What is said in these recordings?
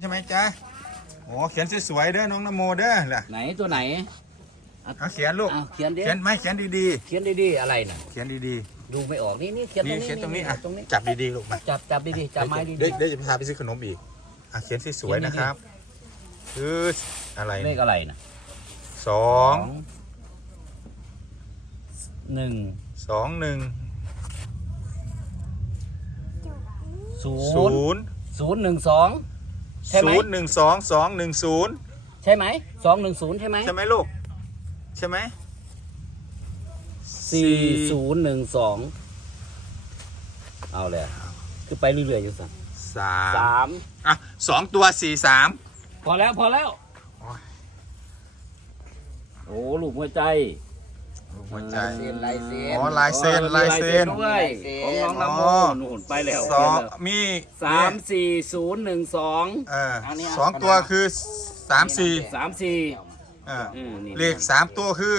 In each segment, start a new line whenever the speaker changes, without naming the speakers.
ใช่ไหมจ๊ะโอ้เขียนสวยๆเด้อน้องนโมเด้อล่ะ
ไหนตัวไหน
เอาเขียนลูก
อ้าวเขียนดิ
เขียนไม่เขียนดี
เขียนดีๆอะไรน่ะ
ๆ เขียนดี
ดูไม่ออกนี่นี่เขียน
ๆ
ตร
นี่
งนี้
เขียนตรงนี้อะ
ตรงนี้
จับดีๆลูกมา
จับจับดีๆจับไม้ดี
เดี๋ยวเดี๋ยวจะพาไปซื้อขนมอีกอะเขียนสวยๆนะครับคืออะไร
ๆเลขอะไรน่ะ
สอง
หนึ่ง
สองหนึ่ง
ศู
ศู
นย์
นย์
ศูนย์หนึ่งสอง ใช่ไหม
ศูนย์หนึ่งสองสองหนึ่งศูนย์
ใช่ไหมสองหนึ่งศูนย์ใช่ไหม
ใช่ไหมลูก ใช่ไหม
สี่ศูนย์หนึ่งสองเอาเลยคือไปเรื่อยๆอยู่สัก
สาม
สาม
อะสองตัวสี่สาม
พอแล้วพอแล้ว
โอ้ย
โอ้ลูกหัวใจ
ลูกหัวใจ
ลายเซ็นลายเซ็น
อ๋อ ลายเซ็น ลายเซ็น
ด้วยของน้องน้ำ
อ๋
โม
อ
นู่นไปแล้ว
สองมี
สามสี่ศูนย์หนึ่งสอง
เอออน
นี้
สองตัวคือสามสี่
สามสี่
เออ
อืมนี่
เลขสามตัวคือ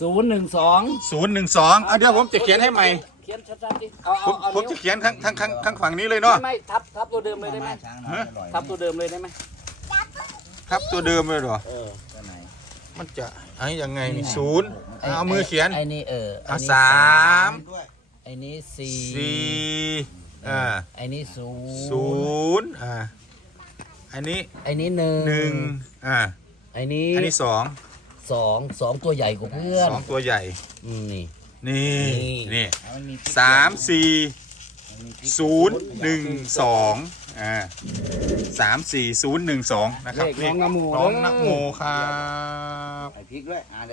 ศูนย์หนึ่งสอง
ศูนย์หนึ่งสองเอาเดี๋ยวผมจะเขียนให้ใหม่
เขียนชัดๆดิเอา
ผ
เอา
ม
เอา
ผม
นิ้ว
จะเขียนทั้งทั้งทั้งทั้งฝั่งนี้เลยเนาะ
ไม่ไม่ทับทับตัวเดิมเลยได้ไหม
ฮะ
ทับตัวเดิมเลยได้ไหม
ครับตัวเดิมเลยเหรอ
เออ
มันจะไอ้ยังไงนี่ศูนย์เอามือเขียน
ไอ้นี่เออ
เอา
ไอ้นี่
สาม
ไอ้นี่สี่
สี่อ่า
ไอ้นี่ศูนย์
ศูนย์อ่าอันนี้
ไอ้นี่หนึ่ง
หนึ่งอ่า
ไอ้นี่
อันนี้สอง
สองสองตัวใหญ่กว่าเพื่อน
สองตัวใหญ่
อืมนี่
นี่
นี่
นี่สามสี่ศูนย์หนึ่งสอง อ่าสามสี่ศูนย์หนึ่งสองนะครับ
เลขน้องนโม
น้องนโม
เด้อ
ครับ
ใส่พริกด้วยอ่าเดี๋ยว